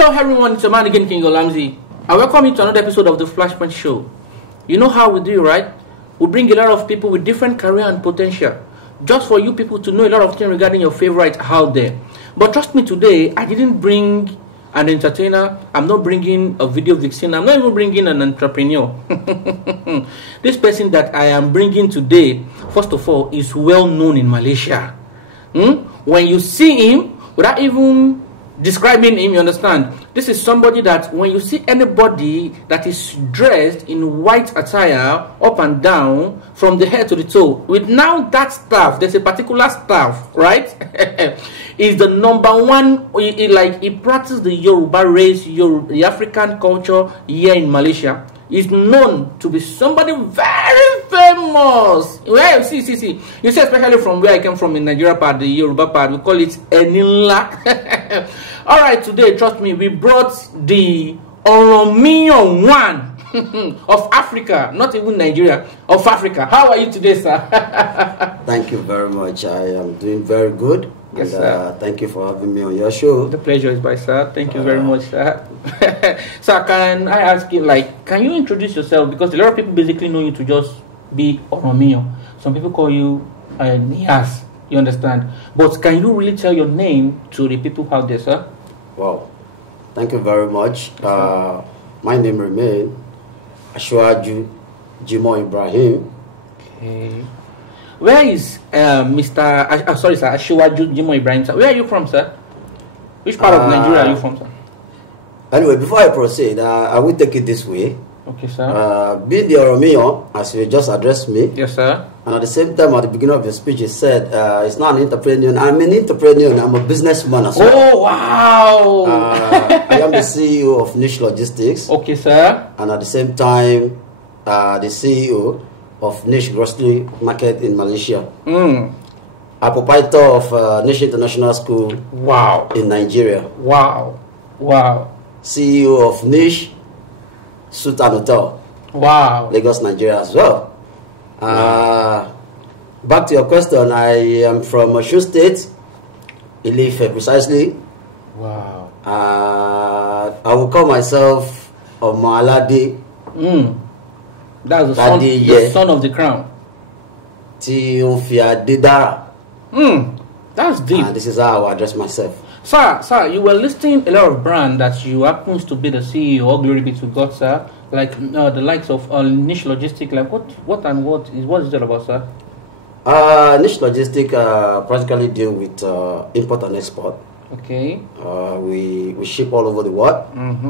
Hello everyone, it's your man again, King OLAMMZZY. I welcome you to another episode of the Flashpoint show. You know how we do, right? We bring a lot of people with different career and potential, just for you people to know a lot of things regarding your favorite out there. But trust me, today I didn't bring an entertainer, I'm not bringing a video vixen, I'm not even bringing an entrepreneur. This person that I am bringing today, first of all, is well known in Malaysia. When you see him, without even describing him, you understand, this is somebody that when you see anybody that is dressed in white attire up and down from the head to the toe, with now that staff, there's a particular staff, right? Is the number one. He practices the Yoruba race, the African culture here in Malaysia. Is known to be somebody very famous. Well, you see, especially from where I came from in Nigeria part, the Yoruba part, we call it Enila. All right, today, trust me, we brought the Oranmiyan one of Africa, not even Nigeria, of Africa. How are you today, sir? Thank you very much. I am doing very good. Yes, and, sir. thank you for having me on your show. The pleasure is mine, sir. Thank you very much, sir. Sir, can I ask you, can you introduce yourself? Because a lot of people basically know you to just be Oranmiyan. Some people call you Nias, you understand? But can you really tell your name to the people out there, sir? Wow. Thank you very much. My name remains Hon Jimoh Ibrahim. Okay. Where is Mr. sorry, sir, Hon Jimoh Ibrahim, sir? Where are you from, sir? Which part of Nigeria are you from, sir? Anyway, before I proceed, I will take it this way. Okay, sir. Being the Oranmiyan, as you just addressed me. Yes, sir. And at the same time, at the beginning of your speech, you said it's not an entrepreneur. I'm an entrepreneur. I'm a businessman as well. Oh, wow. I am the CEO of Niche Logistics. Okay, sir. And at the same time, the CEO of Niche Grocery Market in Malaysia. A proprietor of Niche International School. Wow. In Nigeria. Wow. Wow. CEO of Niche Sultan Hotel. Wow. Lagos, Nigeria as well. Back to your question, I am from Osun State, Ile-Ife precisely. Wow. I will call myself Omalade. That's the son of the crown. Tiofia Didara. That's deep. This is how I address myself. Sir, you were listing a lot of brands that you happens to be the CEO. All glory be to God, sir. Like the likes of Niche Logistics. Like what is it about, sir? Niche Logistics practically deal with import and export. Okay. We ship all over the world.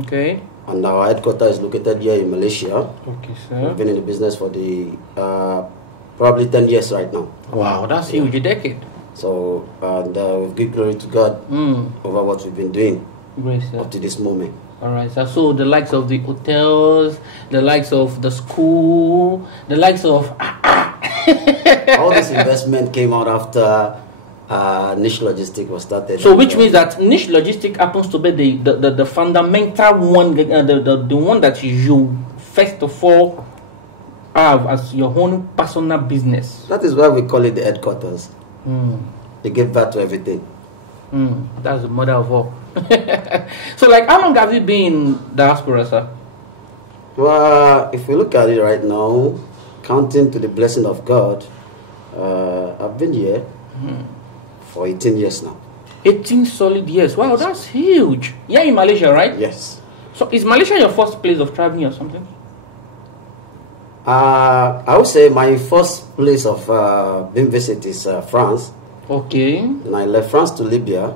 Okay. And our headquarters is located here in Malaysia. Okay, sir. We've been in the business for the probably 10 years right now. Wow, that's huge, a decade. So, and we give glory to God over what we've been doing up to this moment. All right, sir. So the likes of the hotels, the likes of the school, the likes of... all this investment came out after Niche Logistics was started. So which means that Niche Logistics happens to be the fundamental one, the one that you first of all have as your own personal business. That is why we call it the headquarters. They give birth to everything. That's the mother of all. So how long have you been in diaspora, sir? Well, if we look at it right now, counting to the blessing of God, I've been here for 18 years now. 18 solid years. Wow, that's huge. Yeah, in Malaysia, right? Yes. So is Malaysia your first place of traveling or something? I would say my first place of being visited is France. Okay. Then I left France to Libya.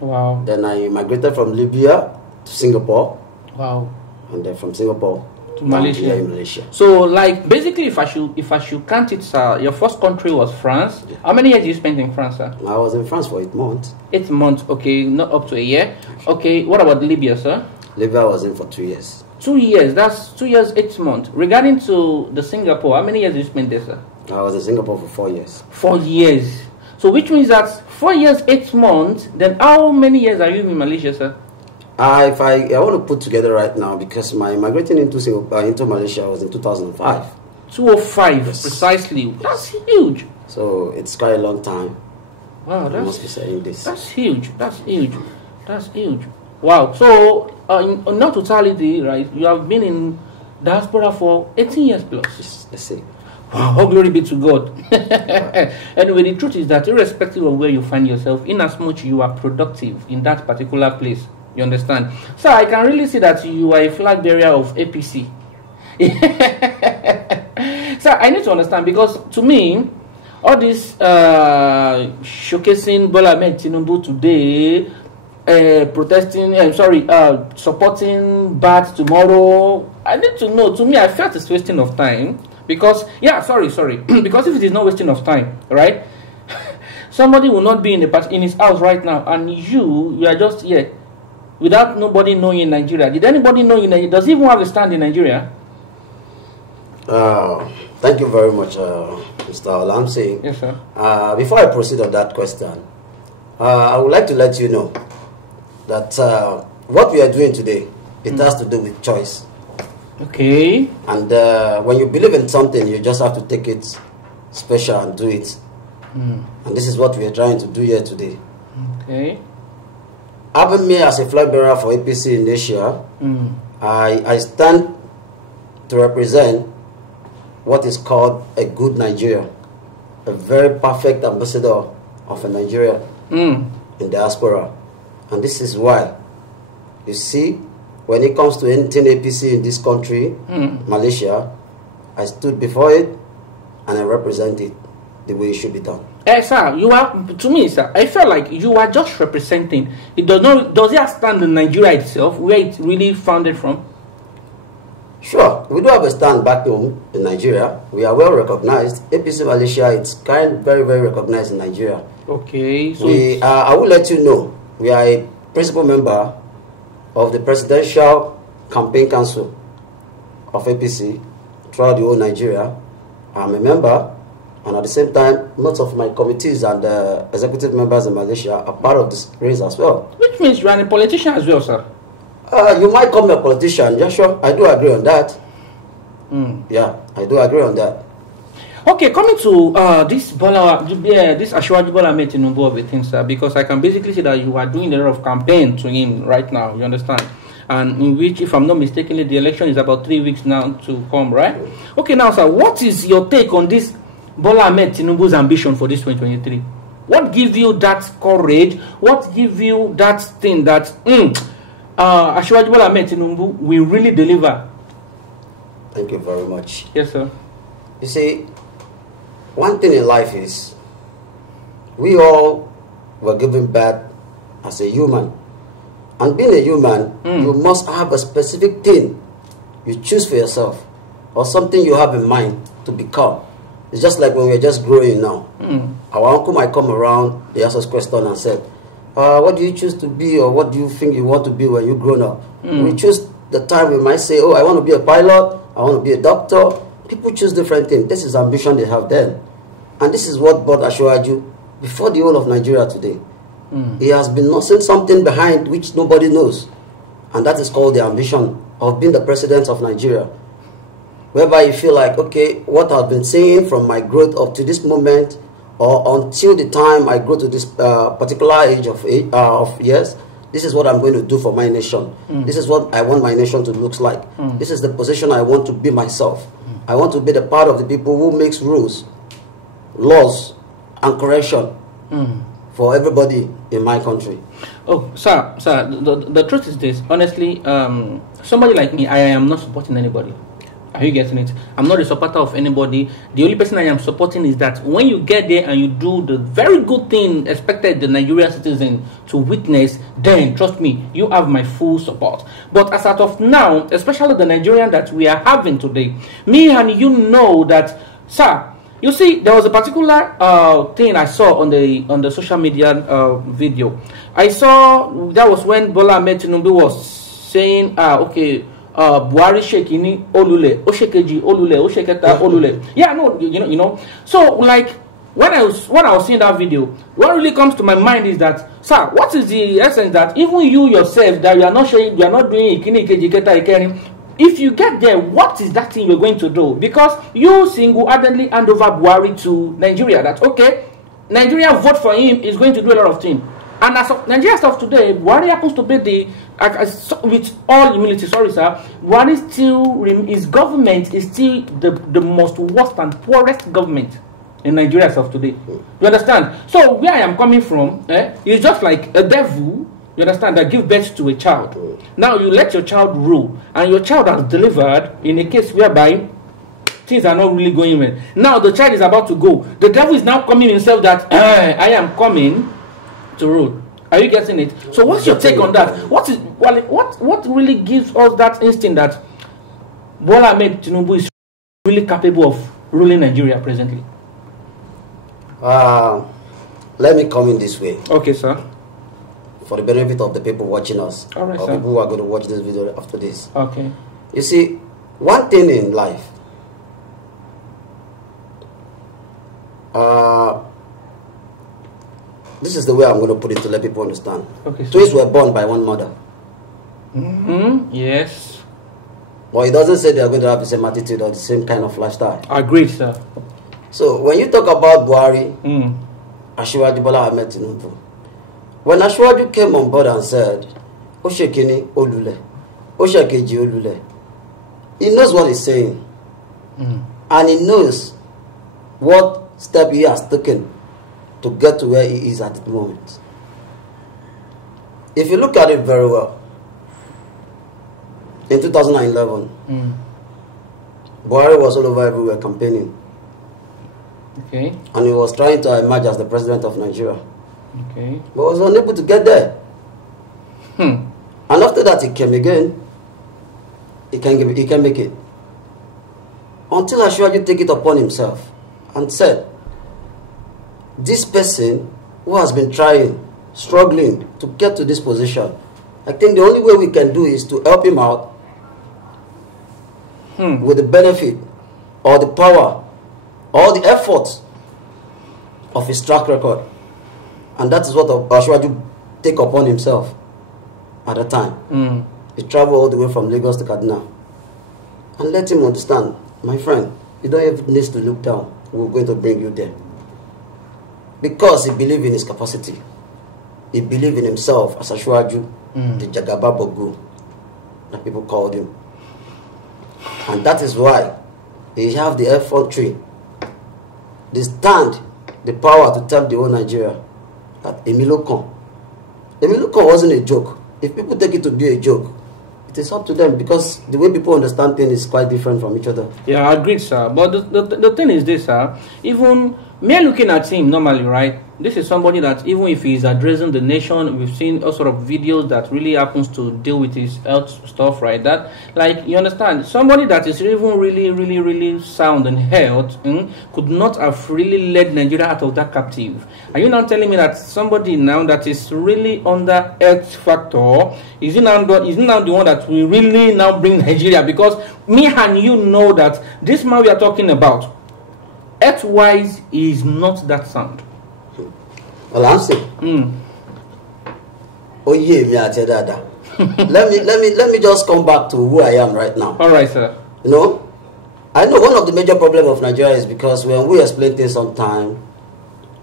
Wow. Then I migrated from Libya to Singapore. Wow. And then from Singapore to Malaysia. In Malaysia. So basically if I should count it, sir, your first country was France. Yeah. How many years did you spend in France, sir? I was in France for 8 months. 8 months, okay, not up to a year. Okay, what about Libya, sir? Libya I was in for 2 years. 2 years, that's 2 years, 8 months. Regarding to the Singapore, how many years did you spend there, sir? I was in Singapore for 4 years. 4 years. So which means that 4 years, 8 months, then how many years are you in Malaysia, sir? If I want to put together right now, because my migrating into Malaysia was in 2005. 2005, yes. Precisely. That's huge. So it's quite a long time. Wow, I must be saying this. That's huge. That's huge. That's huge. Wow. So, in not totality, right, you have been in diaspora for 18 years plus. Let's see. Wow, all glory be to God. Anyway, the truth is that irrespective of where you find yourself, in as much you are productive in that particular place, you understand? So I can really see that you are a flag bearer of APC. So I need to understand, because to me, all this showcasing Bola Ahmed Tinubu today, protesting, supporting Bat tomorrow, I need to know. To me, I felt it's wasting of time. Because, yeah, sorry. Because if it is not wasting of time, right? Somebody will not be in his house right now, and you are just here without nobody knowing in Nigeria. Did anybody know in Nigeria? Does he even have a stand in Nigeria? Thank you very much, Mr. OLAMMZZY. Yes, sir. Before I proceed on that question, I would like to let you know that what we are doing today, it has to do with choice. Okay. And when you believe in something, you just have to take it special and do it. And this is what we are trying to do here today. Okay. Having me as a flag bearer for APC in Asia, I stand to represent what is called a good Nigeria, a very perfect ambassador of a Nigeria in diaspora. And this is why, you see, when it comes to anything APC in this country, Malaysia, I stood before it and I represent it the way it should be done. Sir, you are, to me, sir, I felt like you are just representing. It does it stand in Nigeria itself, where it really founded from? Sure, we do have a stand back home in Nigeria. We are well recognized. APC Malaysia, it's very, very recognized in Nigeria. Okay. So I will let you know, we are a principal member of the Presidential Campaign Council of APC throughout the whole Nigeria. I'm a member, and at the same time, lots of my committees and executive members in Malaysia are part of this race as well. Which means you are a politician as well, sir? You might call me a politician, yeah, sure. I do agree on that. Yeah, I do agree on that. Okay, coming to this Asiwaju Bola Ahmed Tinubu of a thing, sir, because I can basically see that you are doing a lot of campaign to him right now, you understand? And in which, if I'm not mistaken, the election is about 3 weeks now to come, right? Okay, now, sir, what is your take on this Bola Ahmed Tinubu's ambition for this 2023? What gives you that courage? What gives you that thing that Asiwaju Bola Ahmed Tinubu will really deliver? Thank you very much. Yes, sir. You see, one thing in life is, we all were given birth as a human. And being a human, you must have a specific thing you choose for yourself, or something you have in mind to become. It's just like when we're just growing now. Our uncle might come around, he asks us a question and said, what do you choose to be, or what do you think you want to be when you grown up? We choose the time we might say, oh, I want to be a pilot, I want to be a doctor. People choose different things. This is ambition they have then. And this is what brought Asiwaju before the whole of Nigeria today. He has been nursing something behind which nobody knows. And that is called the ambition of being the president of Nigeria. Whereby you feel like, okay, what I've been saying from my growth up to this moment, or until the time I grow to this particular age of years, this is what I'm going to do for my nation. This is what I want my nation to look like. This is the position I want to be myself. I want to be the part of the people who makes rules, laws, and correction for everybody in my country. Oh, sir, the truth is this. Honestly, somebody like me, I am not supporting anybody. Are you getting it? I'm not a supporter of anybody. The only person I am supporting is that when you get there and you do the very good thing expected the Nigerian citizen to witness, then trust me, you have my full support. But as out of now, especially the Nigerian that we are having today, me and you know that, sir, you see, there was a particular thing I saw on the social media video. I saw that was when Bola Ahmed Tinubu was saying, okay, Buhari shekini olule, oshekeji olule, osheketa olule. Yeah, no, you know. So like when I was seeing that video, what really comes to my mind is that, sir, what is the essence that even you yourself that you are not showing, you are not doing ikini ikeji keta ikeni. If you get there, what is that thing you're going to do? Because you single-handedly hand over Buhari to Nigeria. That okay, Nigeria vote for him is going to do a lot of things. And as of Nigeria stuff today, Buhari happens to be the, with all humility, sorry sir, Buhari still, his government is still the most worst and poorest government in Nigeria stuff today. You understand? So where I am coming from, is just like a devil, you understand, that give birth to a child. Now you let your child rule, and your child has delivered in a case whereby things are not really going well. Now the child is about to go. The devil is now coming himself that I am coming to rule. Are you getting it? So what's your take on that? What really gives us that instinct that Bola Ahmed Tinubu is really capable of ruling Nigeria presently? Let me come in this way. Okay, sir. For the benefit of the people watching us, all right, or sir, people who are going to watch this video after this. Okay. You see, one thing in life, this is the way I'm going to put it to let people understand. Okay, twins were born by one mother. Yes. Well, it doesn't say they are going to have the same attitude or the same kind of lifestyle. Agreed, sir. So when you talk about Buhari, Asiwaju Bola Ahmed Tinubu, when Asiwaju came on board and said, Oshekini Olule, Oshekeji Olule, he knows what he's saying. And he knows what step he has taken to get to where he is at the moment. If you look at it very well, in 2011, Buhari was all over everywhere campaigning. Okay. And he was trying to emerge as the president of Nigeria. Okay. But was unable to get there. And after that, he came again. He can make it. Until Asiwaju take it upon himself and said, this person who has been trying, struggling to get to this position, I think the only way we can do is to help him out with the benefit or the power or the efforts of his track record. And that is what Asiwaju take upon himself at the time. He traveled all the way from Lagos to Kaduna. And let him understand, my friend, you don't even need to look down. We're going to bring you there. Because he believed in his capacity. He believed in himself as Asiwaju, the Jagaba Bogu, that people called him. And that is why he have the effrontery, the stand, the power to tell the whole Nigeria that Emilokon wasn't a joke. If people take it to be a joke, it is up to them, because the way people understand things is quite different from each other. Yeah, I agree, sir. But the thing is this, sir. Even me looking at him normally, right? This is somebody that even if he's addressing the nation, we've seen all sort of videos that really happens to deal with his health stuff, right? That, like, you understand, somebody that is even really sound and health could not have really led Nigeria out of that captive. Are you now telling me that somebody now that is really under health factor is now the one that will really now bring Nigeria? Because me and you know that this man we are talking about, health-wise, is not that sound. Well, I'm saying, oh yeah, let me just come back to who I am right now. All right, sir. You know, I know one of the major problems of Nigeria is because when we explain things sometimes,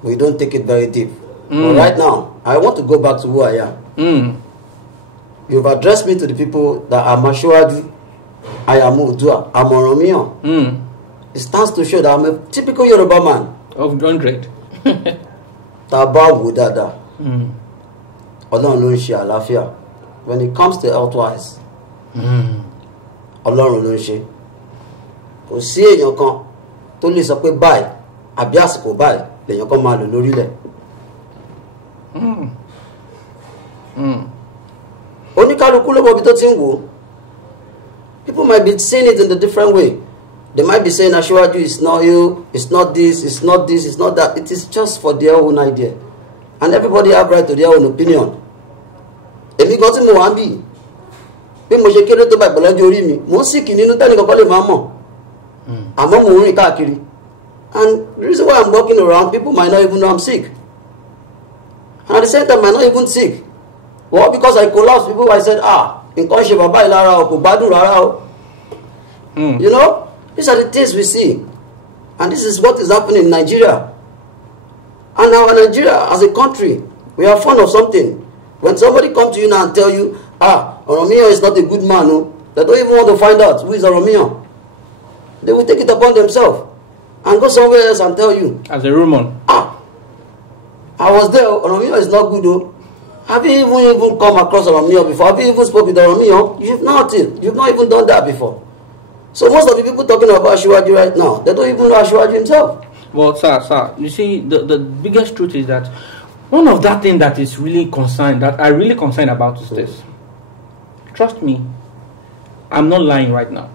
we don't take it very deep. But right now, I want to go back to who I am. You've addressed me to the people that I'm Asiwaju, I am Udua, I'm Oranmiyan. It stands to show that I'm a typical Yoruba man. Of 100. Tabawu dada. Ọlọ́run ló ń ṣe àlàáfíà. When it comes to health-wise, Ọlọ́run ló ń ṣe. Kò sí èèyàn kan tó lè sọ pé báyìí àbí àsìkò báyìí lèèyàn kan máa lò lórílẹ̀. Oníkálukú ló mọ ibi tó ti ń wò. People might be seeing it in a different way. They might be saying Asiwaju is not you, it's not this, it's not this, it's not that. It is just for their own idea. And everybody have right to their own opinion. Èmi gan tí mo wà ń bì, bí mo ṣe kéré tó bá ìpẹ̀lẹ́jọ́ orí mi, mo ń sìkì nínú tẹ́nì kankan lè máa mọ̀. Àmọ́ mo ń rìn káàkiri. And the reason why I'm walking around, people might not even know I'm sick. And at the same time, I'm not even sick. Well, because I collapsed, people I said, nǹkan ṣe bàbá ìlara o, kò gbádùn rárá o. You know? These are the things we see. And this is what is happening in Nigeria. And our Nigeria as a country, We are fond of something. When somebody comes to you now and tell you, Oranmiyan is not a good man, no? They don't even want to find out who is Oranmiyan. They will take it upon themselves and go somewhere else and tell you. As a rumor. I was there, Oranmiyan is not good, though. Have you even come across Oranmiyan before? Have you even spoken with Oranmiyan? You've not even done that before. So most of the people talking about Asiwaju right now, they don't even know Asiwaju himself. Well, sir, you see, the biggest truth is that one of that thing that is really concerned, that I really concerned about is this. Trust me, I'm not lying right now.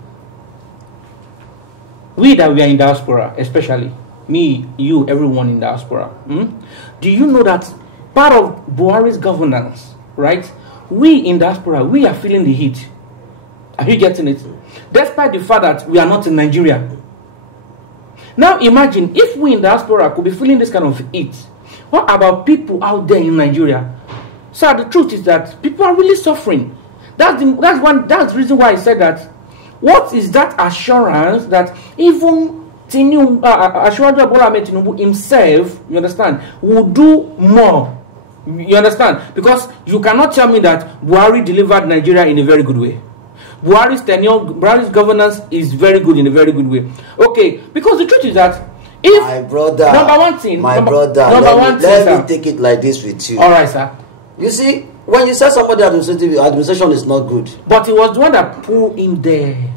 We that we are in diaspora, especially me, you, everyone in diaspora, do you know that part of Buhari's governance, right? We in diaspora, we are feeling the heat. Are you getting it? Despite the fact that we are not in Nigeria. Now imagine if we in diaspora could be feeling this kind of heat. What about people out there in Nigeria? So the truth is that people are really suffering. That's the reason why I said that. What is that assurance that even Asiwaju Bola Ahmed Tinubu himself, you understand, will do more? You understand? Because you cannot tell me that Buhari delivered Nigeria in a very good way. Buhari's governance is very good in a very good way. Okay, because the truth is that if my brother, let me take it like this with you. All right, sir. You see, when you say somebody administration is not good, but it was the one that pulled him there.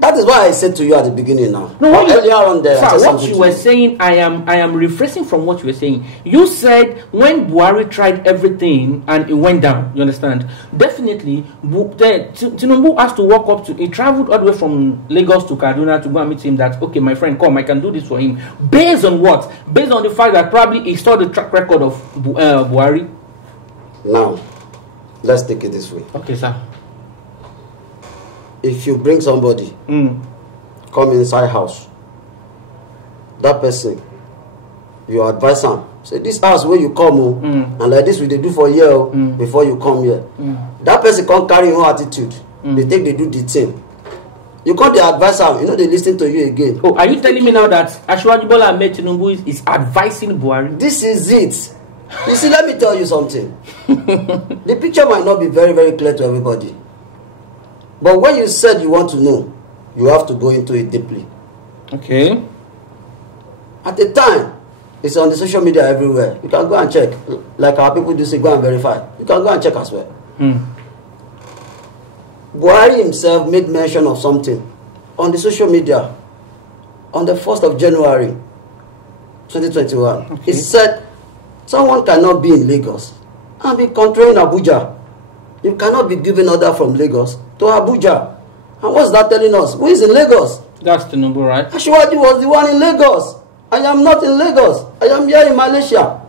That is why I said to you at the beginning now. No, earlier on there, sir, what you were saying, I am rephrasing from what you were saying. You said when Buhari tried everything and it went down, you understand? Definitely, Tinubu has to walk up to, he traveled all the way from Lagos to Kaduna to go and meet him that, okay, my friend, come, I can do this for him. Based on what? Based on the fact that probably he saw the track record of Buhari. Now, let's take it this way. Okay, sir. If you bring somebody, come inside house, that person, you advise them, say this house where you come, and like this we they do for a year before you come here. That person can't carry your own attitude. They take, they do the thing. You can't advise them, you know they listen to you again. Oh, are you telling me now that Asiwaju Bola Ahmed Tinubu is advising Buhari? This is it. You see, let me tell you something. The picture might not be very, very clear to everybody. But when you said you want to know, you have to go into it deeply. Okay. At the time, it's on the social media everywhere. You can go and check. Like our people do say, go and verify. You can go and check as well. Buhari himself made mention of something on the social media on the 1st of January 2021. Okay. He said, someone cannot be in Lagos and be controlling Abuja. You cannot be giving order from Lagos to Abuja. And what's that telling us? Who is in Lagos? That's the number, right? Asiwaju was the one in Lagos. I am not in Lagos. I am here in Malaysia.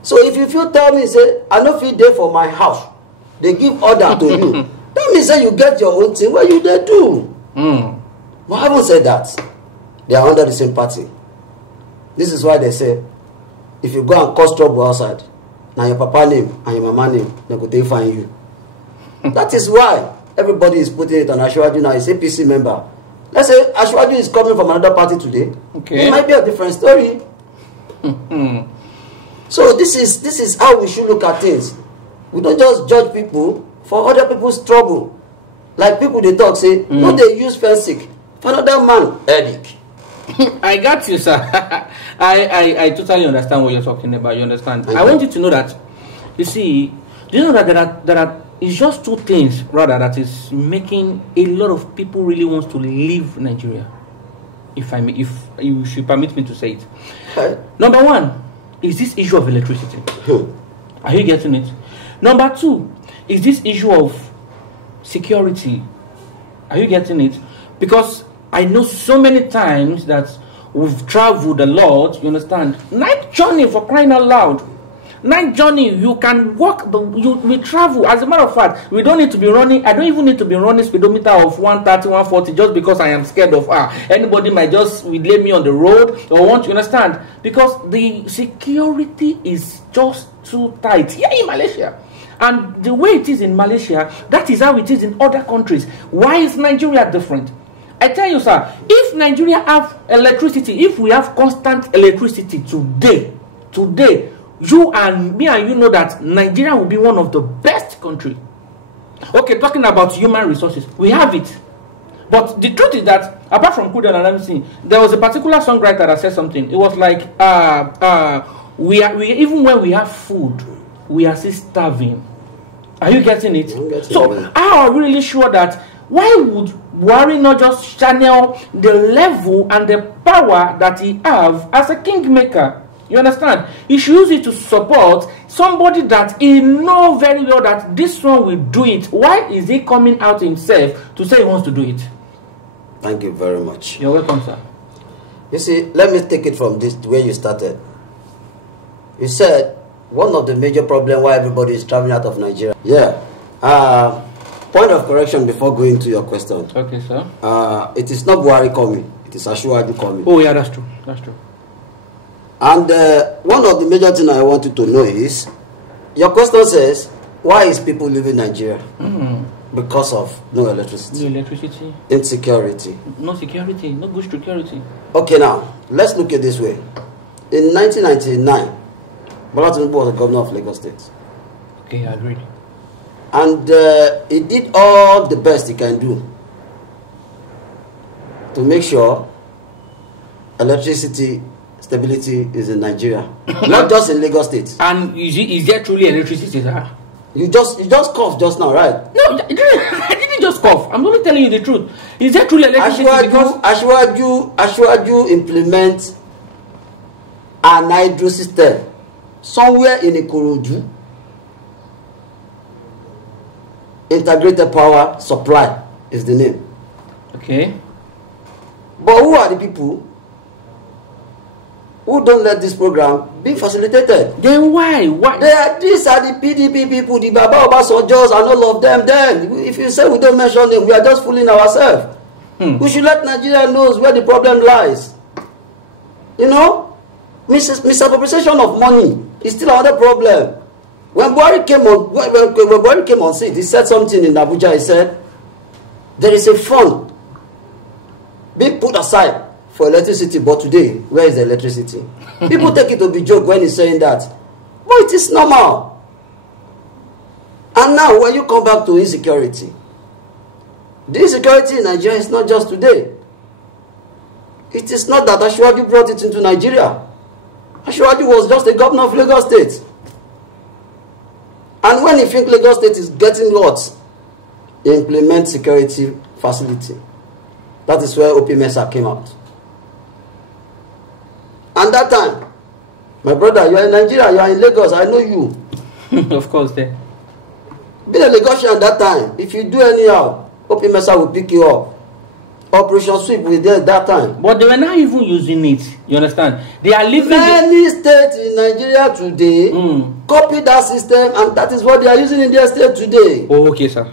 So if you tell me, say, I no fit there for my house, they give order to you. That means say you get your own thing where you they do. But I haven't said that. They are under the same party. This is why they say, if you go and cause trouble outside, now your papa name and your mama name, they go they find you. That is why everybody is putting it on Asiwaju now. He's a APC member. Let's say Asiwaju is coming from another party today. Okay. It might be a different story. So this is how we should look at things. We don't just judge people for other people's trouble. Like people they talk say, no, they use fencing for another man headache. I got you, sir. I totally understand what you're talking about. You understand? I want you to know that. You see, do you know that there are it's just two things rather that is making a lot of people really wants to leave Nigeria. If you should permit me to say it. Okay. Number one is this issue of electricity. Are you getting it? Number two is this issue of security. Are you getting it? Because I know so many times that we've traveled a lot, you understand? Night journey, for crying out loud. Night journey, you can walk, we travel. As a matter of fact, we don't need to be running. I don't even need to be running speedometer of 130, 140 just because I am scared of anybody might just lay me on the road or want to understand. Because the security is just too tight here in Malaysia. And the way it is in Malaysia, that is how it is in other countries. Why is Nigeria different? I tell you, sir, if Nigeria have electricity, if we have constant electricity today, you and me and you know that Nigeria will be one of the best country. Okay, talking about human resources, we have it. But the truth is that apart from Kuda and OLAMMZZY, there was a particular songwriter that said something. It was like, we even when we have food, we are still starving. Are you getting it? So how are we really sure that why would Buhari not just channel the level and the power that he have as a kingmaker? You understand? He should use it to support somebody that he knows very well that this one will do it. Why is he coming out himself to say he wants to do it? Thank you very much. You're welcome, sir. You see, let me take it from this where you started. You said one of the major problems why everybody is traveling out of Nigeria. Yeah. Point of correction before going to your question. Okay, sir. It is not Buhari coming. It is Asiwaju coming. Oh, yeah, that's true. That's true. And one of the major things I want you to know is, your question says, why is people leaving Nigeria? Because of no electricity. No electricity. Insecurity. No security. No good security. Okay, now, let's look at this way. In 1999, Bola Tinubu was the governor of Lagos State. Okay, I agree. And he did all the best he can do to make sure electricity stability is in Nigeria, not just in Lagos State. And is there truly electricity there? You just coughed just now, right? No, I didn't just cough. I'm only telling you the truth. Is there truly electricity? Asiwaju implement an hydro system somewhere in Ikorodu. Integrated power supply is the name. Okay. But who are the people who don't let this program be facilitated? Then why? These are the PDP people, the Baba Obasanjos and all of them. Then, if you say we don't mention them, we are just fooling ourselves. We should let Nigeria know where the problem lies. You know, misappropriation of money is still another problem. When Buhari came on seat, he said something in Abuja. He said, there is a fund being put aside for electricity, but today, where is the electricity? People take it to be joke when he's saying that. But it is normal. And now, when you come back to insecurity, the insecurity in Nigeria is not just today. It is not that Asiwaju brought it into Nigeria. Asiwaju was just a governor of Lagos State. And when you think Lagos State is getting what? Implement security facility. That is where OP-MESA came out. And that time, my brother, you are in Nigeria, you are in Lagos, I know you. Of course, there. Being a Lagosian that time, if you do anyhow, OP-MESA will pick you up. Operation Sweep was there that time. But they were not even using it. You understand? They are living. Many states in Nigeria today copy that system, and that is what they are using in their state today. Oh, okay, sir.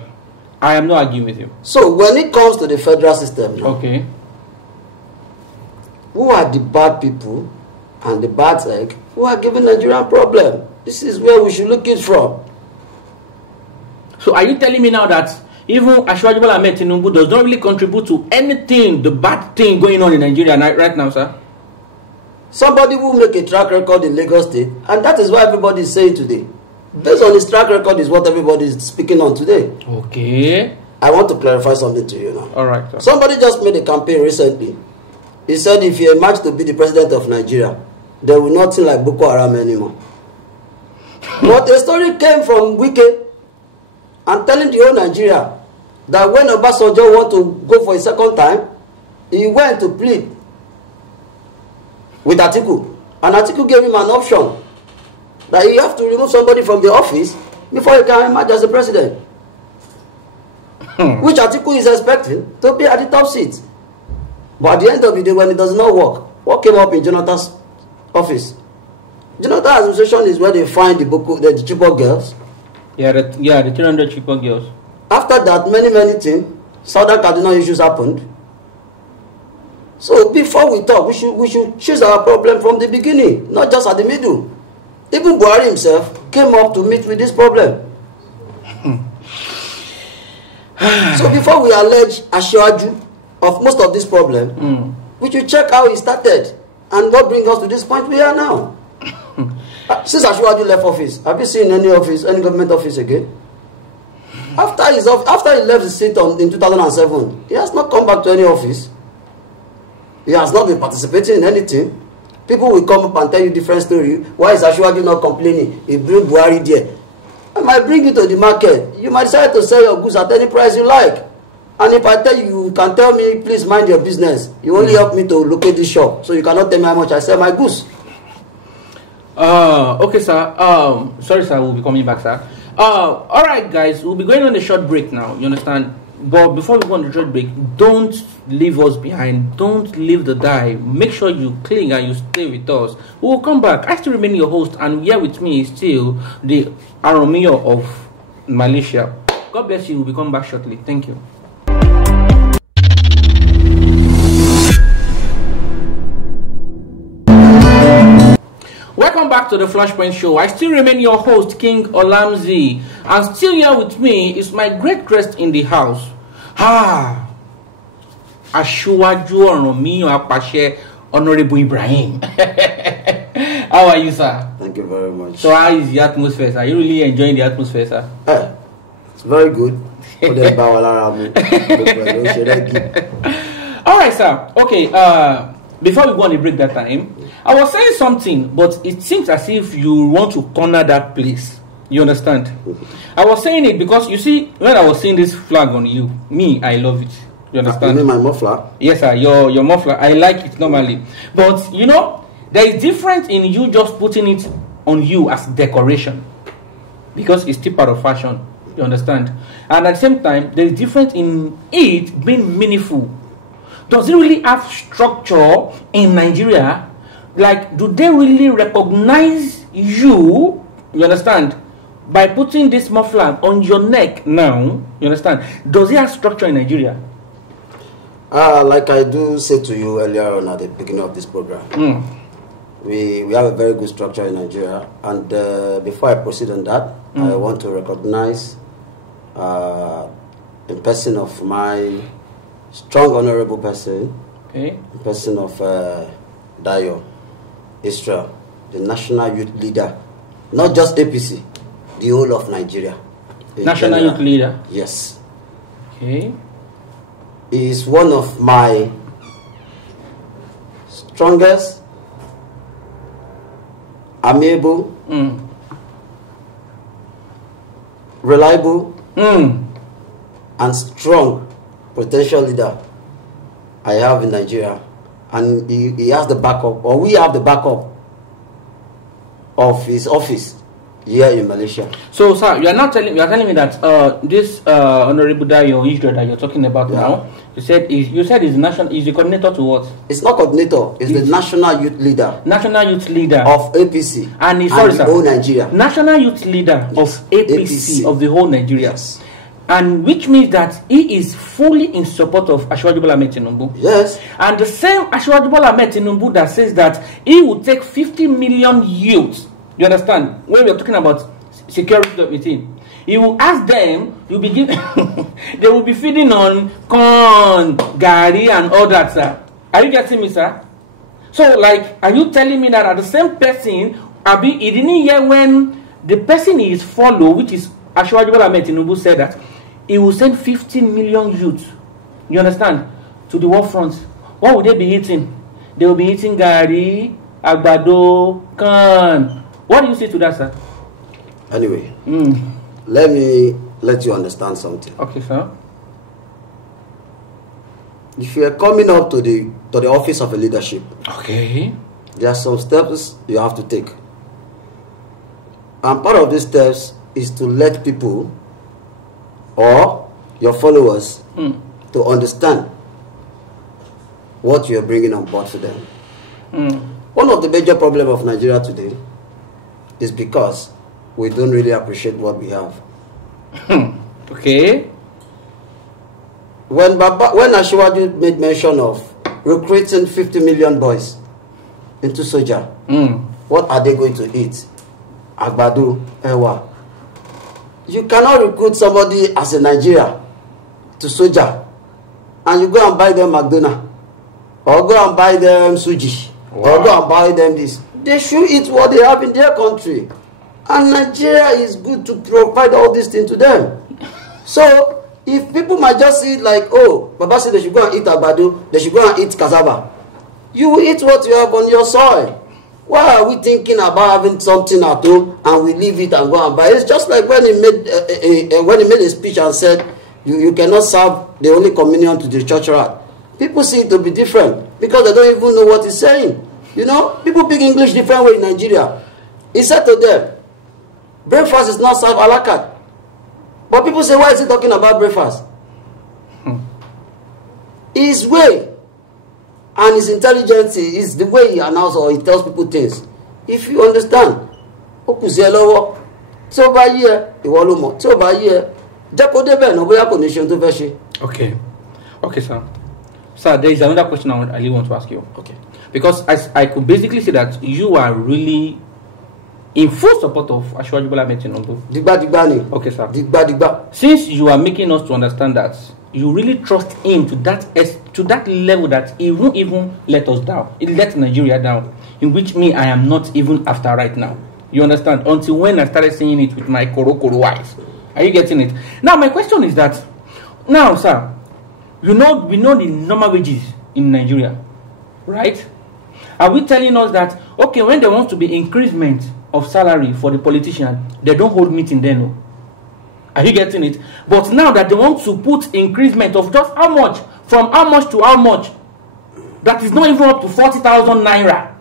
I am not arguing with you. So when it comes to the federal system, now, okay, who are the bad people and the bad egg who are giving Nigerian problem? This is where we should look it from. So are you telling me now that even Asiwaju Bola Ahmed Tinubu does not really contribute to anything, the bad thing going on in Nigeria right now, sir? Somebody will make a track record in Lagos State, and that is what everybody is saying today. Based on his track record is what everybody is speaking on today. Okay. I want to clarify something to you now. All right, sir. Somebody just made a campaign recently. He said if you emerge to be the president of Nigeria, there will not seem like Boko Haram anymore. But a story came from Wike and telling the whole Nigeria that when Obasanjo wanted to go for a second time, he went to plead with Atiku. And Atiku gave him an option that you have to remove somebody from the office before you can emerge as the president. Which Atiku is expecting to be at the top seat. But at the end of the day, when it does not work, what came up in Jonathan's office? Jonathan's administration is where they find the Chibok girls. Yeah, the 300 Chibok girls. After that, many things, Southern Kaduna issues happened. So before we talk, we should choose our problem from the beginning, not just at the middle. Even Buhari himself came up to meet with this problem. So before we allege Asiwaju of most of this problem, we should check how he started and what brings us to this point we are now. Since Asiwaju left office, have you seen any office, any government office again? After he left the seat in 2007, he has not come back to any office. He has not been participating in anything. People will come up and tell you different story. Why is Asiwaju not complaining? He bring Buhari there. I might bring you to the market. You might decide to sell your goods at any price you like. And if I tell you, you can tell me, please mind your business. You only help me to locate this shop. So you cannot tell me how much I sell my goods. Okay, sir. Sorry, sir. We'll be coming back, sir. All right, guys. We'll be going on a short break now. You understand? But before we go on the short break, don't leave us behind. Don't leave the dive. Make sure you cling and you stay with us. We will come back. I still remain your host, and here with me is still the Oranmiyan of Malaysia. God bless you. We'll be coming back shortly. Thank you. Welcome back to the Flashpoint Show. I still remain your host, King OLAMMZZY, and still here with me is my great guest in the house. Asiwaju Oranmiyan Apashe, Honorable Ibrahim. How are you, sir? Thank you very much. So how is the atmosphere, sir? Are you really enjoying the atmosphere, sir? It's very good. Alright, sir. Okay, before we go on the break that time, I was saying something, but it seems as if you want to corner that place. You understand? I was saying it because, you see, when I was seeing this flag on you, I love it. You understand? You mean my muffler? Yes, sir. Your muffler. I like it normally. But, you know, there is difference in you just putting it on you as decoration. Because it's still part of fashion. You understand? And at the same time, there is difference in it being meaningful. Does it really have structure in Nigeria? Like, do they really recognize you? You understand? By putting this muffler on your neck now, you understand? Does it have structure in Nigeria? Like I do say to you earlier on at the beginning of this program, we have a very good structure in Nigeria. And before I proceed on that, I want to recognize in person of my strong honorable person, in person of Dayo Israel, the national youth leader, not just APC, the whole of Nigeria. National youth leader? Yes. Okay. He is one of my strongest, amiable, reliable, and strong potential leader I have in Nigeria. And he has the backup, or we have the backup of his office here in Malaysia. So, sir, you are telling me that this Honorable Dayo Israel that you're talking about now, you said he's national. He's the coordinator to what? It's not coordinator. It's the national youth leader. National youth leader of APC and the whole Nigeria. National youth leader of APC of the whole Nigeria. Yes. And which means that he is fully in support of Asiwaju Bola Ahmed Tinubu. Yes. And the same Asiwaju Bola Ahmed Tinubu that says that he will take 50 million youths. You understand? When we are talking about security within, he will ask them, they will be feeding on corn, gari, and all that, sir. Are you getting me, sir? So, like, are you telling me that the same person, he didn't hear when the person he is follow, which is Asiwaju Bola Ahmed Tinubu, said that he will send 15 million youths, you understand, to the war front. What will they be eating? They will be eating gari, agbado, corn. What do you say to that, sir? Anyway, let me let you understand something. Okay, sir. If you are coming up to the office of a leadership, okay, there are some steps you have to take. And part of these steps is to let people or your followers to understand what you are bringing on board to them. One of the major problems of Nigeria today is because we don't really appreciate what we have. Okay. When Asiwaju made mention of recruiting 50 million boys into Soja, what are they going to eat? Agbado, Ewa. You cannot recruit somebody as a Nigeria to Soja and you go and buy them McDonald's or go and buy them Suji or go and buy them this. They should eat what they have in their country. And Nigeria is good to provide all these things to them. So, if people might just see it like, oh, Baba said they should go and eat abado, they should go and eat cassava. You will eat what you have on your soil. Why are we thinking about having something at home and we leave it and go and buy? It's just like when he made a speech and said, you cannot serve the only communion to the church rat. People see it to be different because they don't even know what he's saying. You know, people speak English different way in Nigeria. He said to them, breakfast is not served a la carte. But people say, why is he talking about breakfast? His way and his intelligence is the way he announces or he tells people things. If you understand, okay, sir. Sir, there is another question I really want to ask you. Okay. Because I could basically say that you are really in full support of Asiwaju Bola Ahmed Tinubu. Digba. Okay, sir. Digba. Since you are making us to understand that you really trust him to that level that he won't even let us down. He let Nigeria down, in which me I am not even after right now. You understand? Until when I started seeing it with my koro eyes. Are you getting it? Now my question is that, now sir, we know the normal wages in Nigeria, right? Are we telling us that okay, when there wants to be increasement of salary for the politician, they don't hold meeting then? No? Are you getting it? But now that they want to put increasement of just how much, from how much to how much, that is not even up to 40,000 naira.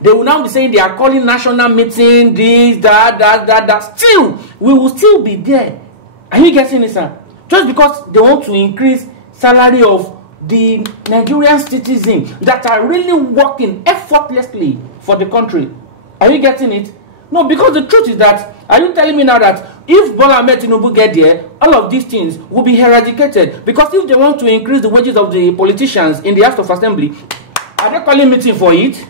They will now be saying they are calling national meeting, this, that. Still, we will still be there. Are you getting it, sir? Just because they want to increase salary of the Nigerian citizens that are really working effortlessly for the country. Are you getting it? No, because the truth is that, are you telling me now that if Bola Ahmed Tinubu get there, all of these things will be eradicated? Because if they want to increase the wages of the politicians in the House of Assembly, are they calling meeting for it?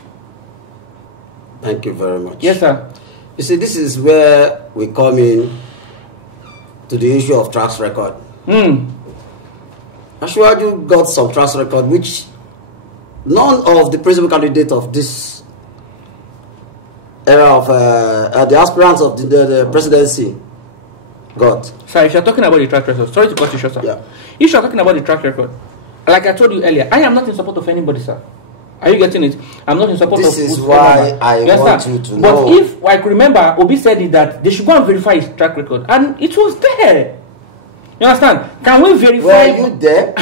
Thank you very much. Yes, sir. You see, this is where we come in to the issue of track record. Asiwaju got some track record which none of the principal candidates of this era of the aspirants of the presidency got. Sir, if you're talking about the track record, sorry to cut you short, sir. Yeah. If you're talking about the track record, like I told you earlier, I am not in support of anybody, sir. Are you getting it? I'm not in support of... This is why I want you to know. But if I could remember, Obi said it that they should go and verify his track record, and it was there. You understand? Can we verify... Were you there?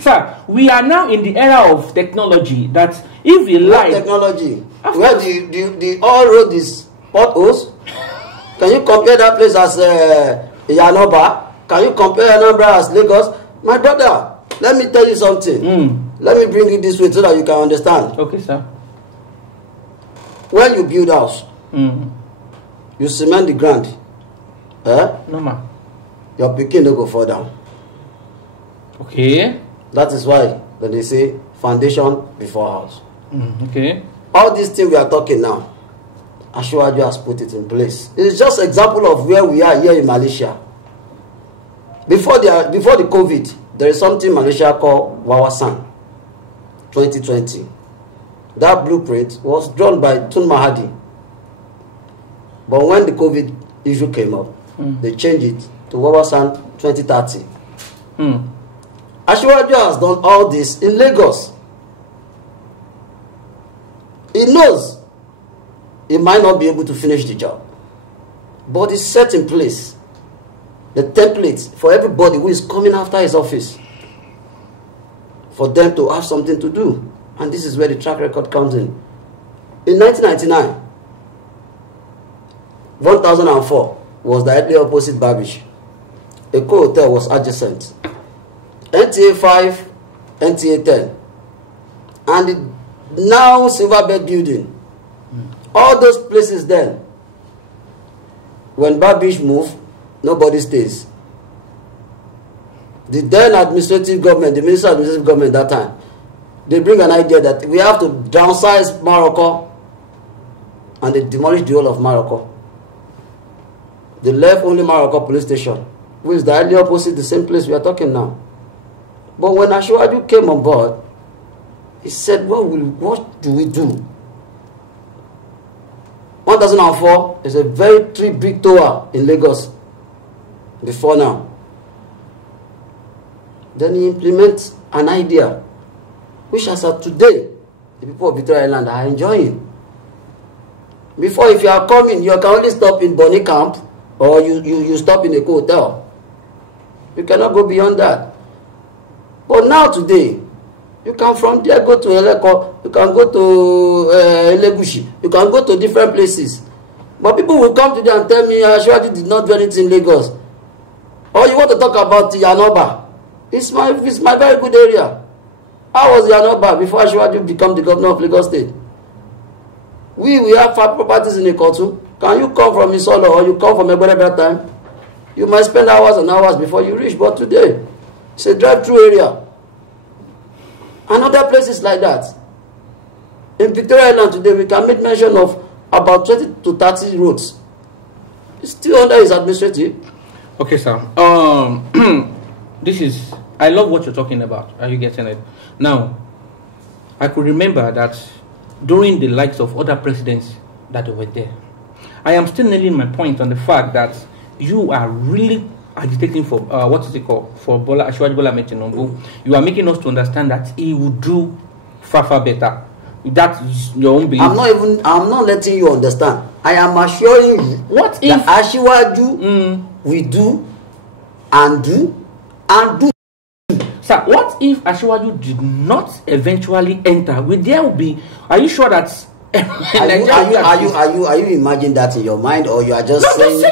Sir, we are now in the era of technology that if we lie... Technology? Where the all road is potholes? Can you compare that place as Yanoba? Can you compare Anambra as Lagos? My brother, let me tell you something. Let me bring it this way so that you can understand. Okay, sir. When you build house, you cement the ground. No, ma. Your pikin don't go fall down. Okay. That is why when they say foundation before house. Okay. All these things we are talking now, Asiwaju has put it in place. It's just an example of where we are here in Malaysia. Before the COVID, there is something in Malaysia called Wawasan 2020. That blueprint was drawn by Tun Mahadi. But when the COVID issue came up, they changed it to Wawasan 2030. Asiwaju has done all this in Lagos. He knows he might not be able to finish the job, but it's set in place the templates for everybody who is coming after his office for them to have something to do. And this is where the track record comes in. In 1999, 1004 was directly opposite Babish. Eco Hotel was adjacent. NTA 5, NTA 10. And the now Silverbed building. All those places then, when Babish moved, nobody stays. The then administrative government, the minister of administrative government that time, they bring an idea that we have to downsize Morocco, and they demolished the whole of Morocco. They left only Morocco police station, which is directly opposite the same place we are talking now. But when Asiwaju came on board, he said, what do we do? 2004 is a very big tower in Lagos before now. Then he implements an idea which as of today the people of Victoria Island are enjoying. Before, if you are coming, you can only stop in Bonny Camp or you stop in a hotel. You cannot go beyond that. But now today, you can from there go to Eleko, you can go to Elegushi, you can go to different places. But people will come to there and tell me, Ashwadi did not do anything in Lagos. Or you want to talk about Yanoba. It's my very good area. How was Yanoba before Ashwadi become the governor of Lagos State? We have 5 properties in Ikotu. Can you come from Isolo or you come from Egbere that time? You might spend hours and hours before you reach. But today, it's a drive-through area. And other places like that. In Victoria Island today, we can make mention of about 20 to 30 roads. It's still under his administrative. Okay, sir. I love what you're talking about. Are you getting it? Now, I could remember that during the likes of other presidents that were there, I am still nailing my point on the fact that you are really agitating for what is it called, for Ashwaji Bola Ahmed Tinubu. You are making us to understand that he would do far better. That is your own belief. I'm not letting you understand. I am assuring you what if that Ashwaju we do. Sir, what if Ashwaju did not eventually enter? Are you sure that Are you imagining that in your mind, or you are just saying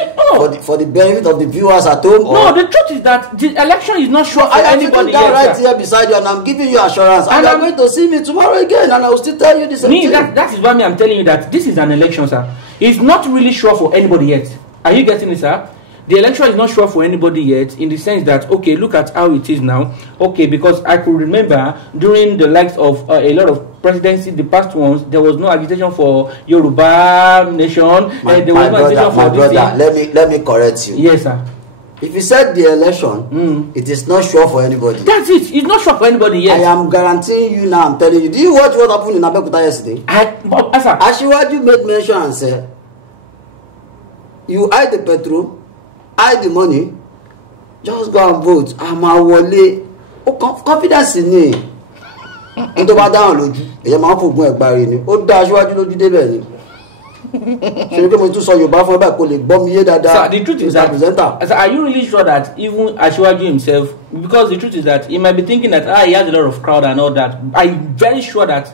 for the benefit of the viewers at home? No, the truth is that the election is not sure for anybody yet. I am right here beside you, and I'm giving you assurance. And you are going to see me tomorrow again, and I will still tell you the same thing. That is why I'm telling you that this is an election, sir. It's not really sure for anybody yet. Are you getting it, sir? The election is not sure for anybody yet, in the sense that, okay, look at how it is now. Okay, because I could remember during the likes of a lot of presidency, the past ones, there was no agitation for Yoruba nation. There was no agitation for this thing. Let me correct you. Yes, sir. If you said the election, it is not sure for anybody. That's it. It's not sure for anybody yet. I am guaranteeing you now. I'm telling you. Do you watch what happened in Abeokuta yesterday? Sir. Ashwaju made mention and said, you hide the petrol, hide the money, just go and vote. I'm a wole. Confidence in me. Into bá dáhùn lójú, èyàn máa ń fògùn ẹ̀gbárí ni. Ó dá Aṣíwájú lójú débẹ̀ ni. Ṣé ni pé mo tún sọ Yorùbá fún ẹ báyìí kò lè gbọ́ mi yé dáadáa? Sir, the truth is that, are you really sure that even Aṣíwájú himself, because the truth is that he might be thinking that he has a lot of crowd and all that. I'm very sure that.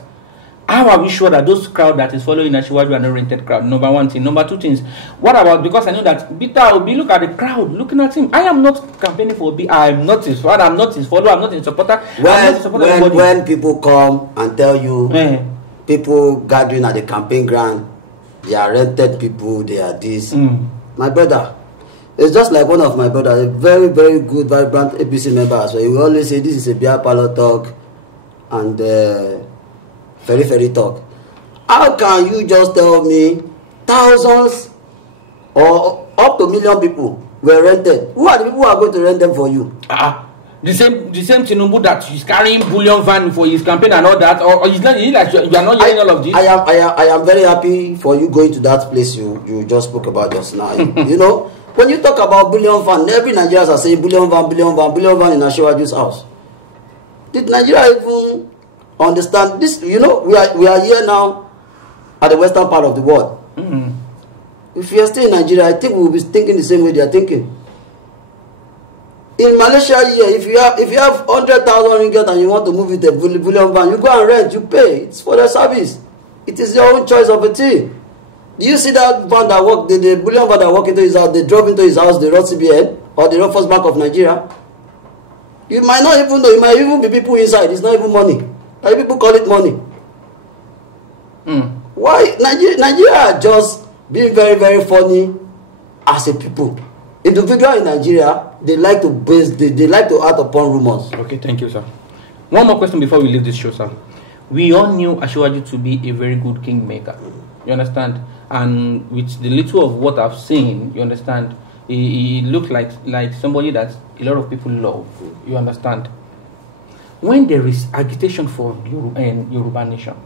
How are we sure that those crowd that is following Ashwaju are not rented crowd? Number one thing. Number two things. What about, because I know that Bita Obi, look at the crowd looking at him. I am not campaigning for Obi. I am not his father. I'm not his follower. I'm not his supporter. When people come and tell you, people gathering at the campaign ground, they are rented people, they are this. My brother, it's just like one of my brothers, a very, very good, vibrant APC member as well. He will always say this is a beer parlor talk and very talk. How can you just tell me thousands or up to 1 million people were rented? Who are the people who are going to rent them for you? The same Tinubu that is carrying bullion van for his campaign and all that, or is not like you are not hearing all of this? I am very happy for you going to that place you just spoke about just now. You know, when you talk about bullion van, every Nigerians are saying bullion van in Ashwaju's house. Did Nigeria even understand this? You know, we are here now at the western part of the world. If we are still in Nigeria, I think we will be thinking the same way they are thinking. In Malaysia here, if you have 100,000 ringgit and you want to move with a bullion van, you go and rent, you pay. It's for the service. It is your own choice of a thing. Do you see that van that walked, the bullion van that walked into his house, they drove into his house, they wrote CBN or the First Bank of Nigeria? You might not even know, it might even be people inside. It's not even money. Like people call it money. Why Nigeria are just being very, very funny as a people. Individual in Nigeria, they like to act upon rumors. Okay, thank you, sir. One more question before we leave this show, sir. We all knew Ashwaju to be a very good kingmaker. You understand? And with the little of what I've seen, you understand, he looked like somebody that a lot of people love. You understand? When there is agitation for Yoruba nation,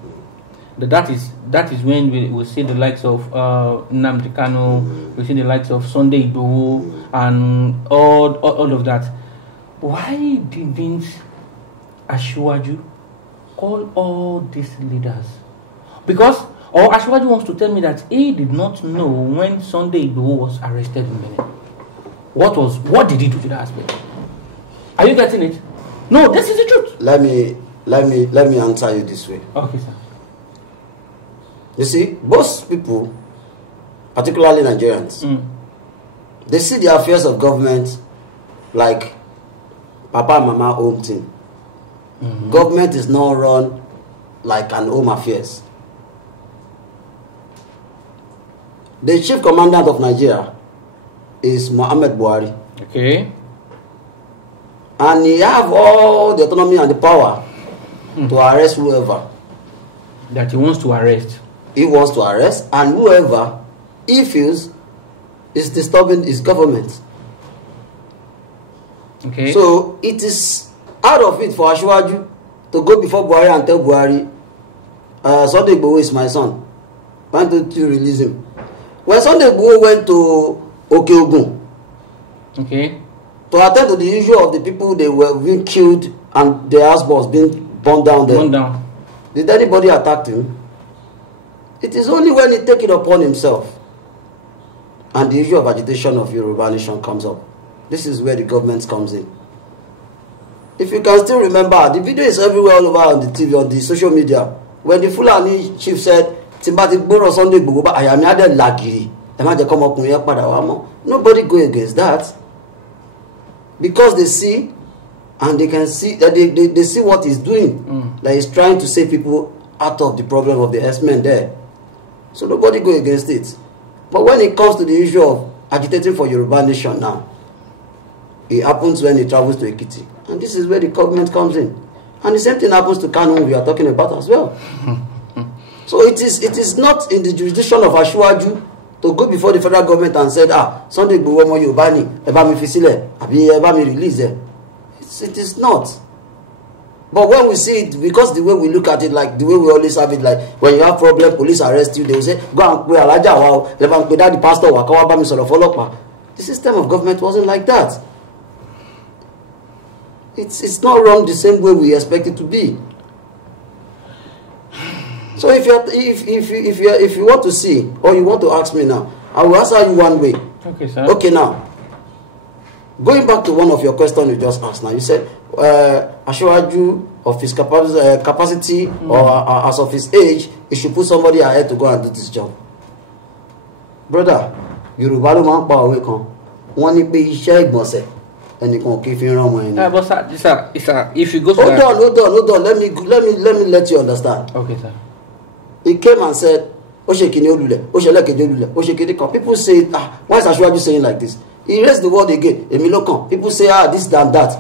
that is when we will see the likes of Nnamdi Kanu, we see the likes of Sunday Igboho, and all of that. Why didn't Asiwaju call all these leaders? Because, or Asiwaju wants to tell me that he did not know when Sunday Igboho was arrested in Benin. What did he do to that aspect? Are you getting it? No, this is the truth. Let me answer you this way. Okay, sir. You see, most people, particularly Nigerians, they see the affairs of government like Papa and Mama home thing. Government is not run like an home affairs. The chief commandant of Nigeria is Muhammad Buhari. Okay. And he have all the autonomy and the power to arrest whoever that he wants to arrest. He wants to arrest, and whoever he feels is disturbing his government. Okay. So it is out of it for Asiwaju to go before Buhari and tell Buhari, Sunday Igboho is my son. Why don't you release him? When Sunday Igboho went to Okeogun, okay, to attend to the issue of the people they were being killed and their house was being burned down there. Did anybody attack him? It is only when he take it upon himself and the issue of agitation of Yoruba nation comes up. This is where the government comes in. If you can still remember, the video is everywhere all over on the TV, on the social media. When the Fulani chief said, nobody go against that. Because they see, and they can see that they see what he's doing. Like he's trying to save people out of the problem of the herdsmen there. So nobody go against it. But when it comes to the issue of agitating for Yoruba nation now, it happens when he travels to Ekiti. And this is where the government comes in. And the same thing happens to Kanu we are talking about as well. So it is not in the jurisdiction of Asiwaju to go before the federal government and say, Sunday Igboho mo Yoruba ni, eba mi fi sílẹ̀, àbí eba mi release it. It is not. But when we see it, because the way we look at it, like the way we always have it, like when you have problem, police arrest you, they will say, go and pray Alaja wa, levan pe the pastor wa, kawa ba mi sọ̀rọ̀ fọlọ́pàá. The system of government wasn't like that. It's not run the same way we expect it to be. So if you want to see, or you want to ask me now, I will answer you one way. Okay, sir. Okay, now, going back to one of your questions you just asked now, you said, Asiwaju of his capacity or as of his age, he should put somebody ahead to go and do this job. Brother, Yoruba ló máa ń pa òwe kan, wọ́n ní pé iṣẹ́ ìgbọ̀nsẹ̀ ẹnìkan kì í fi rán ọmọ ẹni. But sir, if you go to hold on, let me let you understand. Okay, sir. He came and said, people say, why is Asiwaju saying like this? He raised the word again. People say, this and that.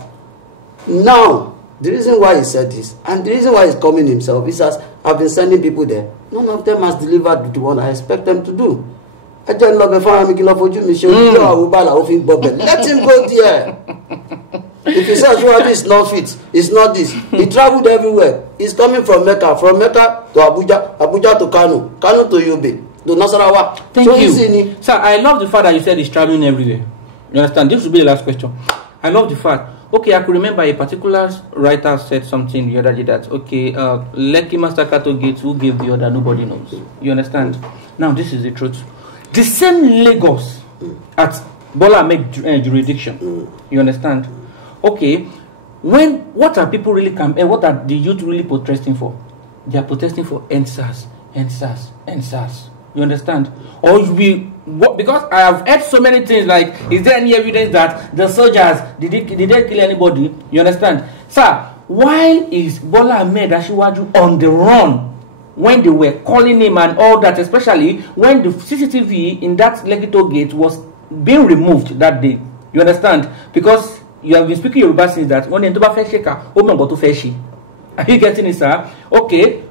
Now, the reason why he said this, and the reason why he's coming himself, is as I've been sending people there. None of them has delivered the one I expect them to do. Let him go there. If he says Asiwaju is not fit, it's not this. He traveled everywhere. He's coming from Mecca to Abuja, Abuja to Kano, Kano to Yobe, to Nasarawa. Thank you. Sir, I love the fact that you said he's traveling everywhere. You understand? This will be the last question. I love the fact. Okay, I could remember a particular writer said something the other day that, okay, Lekki Master Kato Gates, who gave the order, nobody knows. You understand? Now, this is the truth. The same Lagos at Bola Ahmed jurisdiction. You understand? Okay, what are people really what are the youth really protesting for? They are protesting for NSAS. You understand? Or because I have heard so many things like, is there any evidence that the soldiers did they kill anybody? You understand? Sir, why is Bola Ahmed Asiwaju on the run when they were calling him and all that, especially when the CCTV in that Lekki gate was being removed that day? You understand? Because you have been speaking Yoruba since that. When you are you getting it, sir? Okay.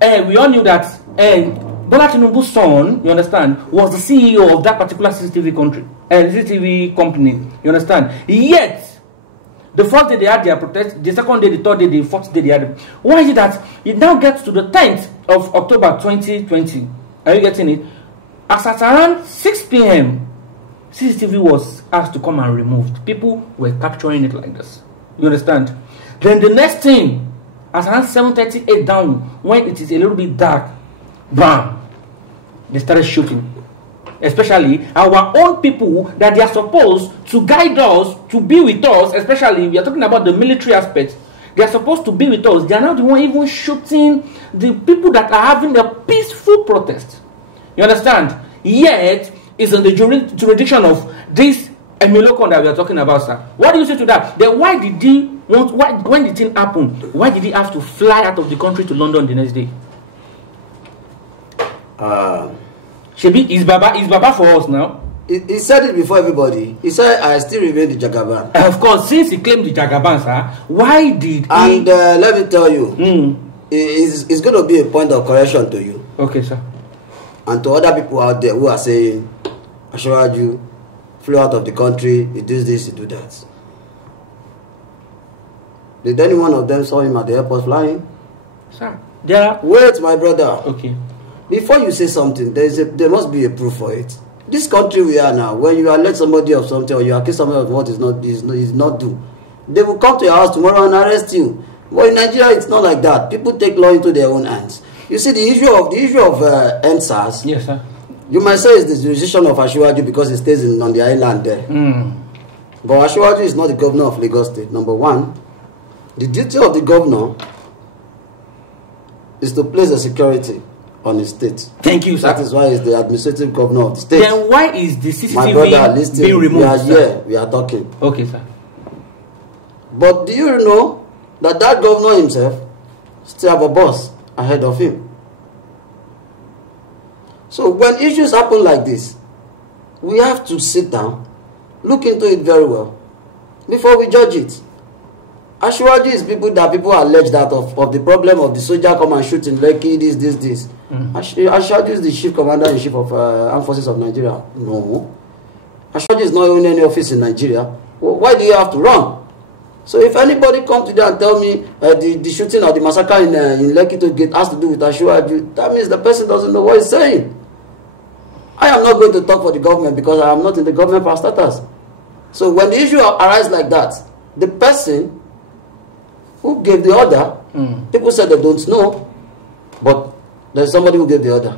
We all knew that Bola Tinubu's son, you understand, was the CEO of that particular CCTV company. You understand? Yet, the first day they had their protest, the second day, the third day, the fourth day they had. Why is it that it now gets to the 10th of October 2020. Are you getting it? As at around 6 p.m., CCTV was asked to come and removed. People were capturing it like this. You understand? Then the next thing, as around 7:38 down, when it is a little bit dark, bam, they started shooting. Especially our own people that they are supposed to guide us, to be with us, especially we are talking about the military aspect. They are supposed to be with us. They are not the one even shooting the people that are having a peaceful protest. You understand? Yet, it's in the jurisdiction of this Emilokon that we are talking about, sir. What do you say to that? Then why did he want, when the thing happened, why did he have to fly out of the country to London the next day? Shebi, is Baba for us now? He said it before everybody. He said, I still remain the Jagaban. Of course, since he claimed the Jagaban, sir, why did he... And let me tell you, it's going to be a point of correction to you. Okay, sir. And to other people out there who are saying, Ashwaju flew out of the country, he does this, he do that. Did any one of them saw him at the airport flying? Sir, there... Wait, my brother. Okay. Before you say something, there must be a proof for it. This country we are now, when you alert somebody of something or you accuse somebody of what is not due, they will come to your house tomorrow and arrest you. But in Nigeria, it's not like that. People take law into their own hands. You see, the issue of NSAS. Yes, sir. You might say it's the jurisdiction of Ashwaju because he stays on the island there. But Ashwaju is not the governor of Lagos State. Number one, the duty of the governor is to place the security on his state. Thank you, sir. That is why he's the administrative governor of the state. Then why is the CCTV My brother, listen, being removed? We are here, we are talking. Okay, sir. But do you know that governor himself still have a boss ahead of him? So when issues happen like this, we have to sit down, look into it very well before we judge it. Ashwaju is people allege that of the problem of the soldier come and shoot in Lekki, this. Ashwaju is the chief commander-in-chief of Armed Forces of Nigeria. No. Ashwaju is not owning any office in Nigeria. Well, why do you have to run? So if anybody come today and tell me the shooting or the massacre in Lekki to get has to do with Ashwaju, that means the person doesn't know what he's saying. I am not going to talk for the government because I am not in the government for starters. So when the issue arises like that, the person who gave the order, people said they don't know, but there's somebody who gave the order.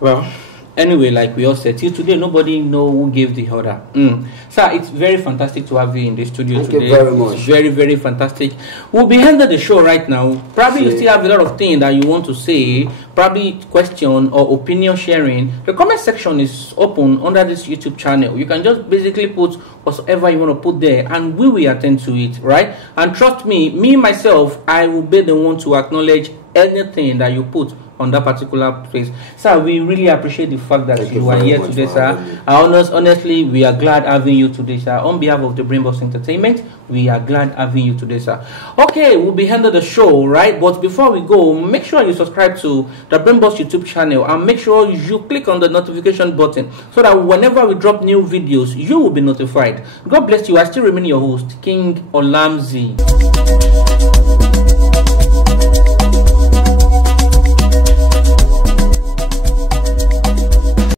Well, anyway, like we all said, till today, nobody know who gave the order. Sir, it's very fantastic to have you in the studio today. Thank you very much. It's very, very fantastic. We'll be ending the show right now. Probably you still have a lot of things that you want to say, probably question or opinion sharing. The comment section is open under this YouTube channel. You can just basically put whatever you want to put there and we will attend to it, right? And trust me, myself, I will be the one to acknowledge anything that you put on that particular place. Sir, we really appreciate the fact that you are here today, sir. Honestly, we are glad having you today, sir. On behalf of the Brainbox Entertainment, we are glad having you today, sir. Okay, we'll be ending the show, right? But before we go, make sure you subscribe to the Brainbox YouTube channel and make sure you click on the notification button so that whenever we drop new videos, you will be notified. God bless you. I still remain your host, King OLAMMZZY.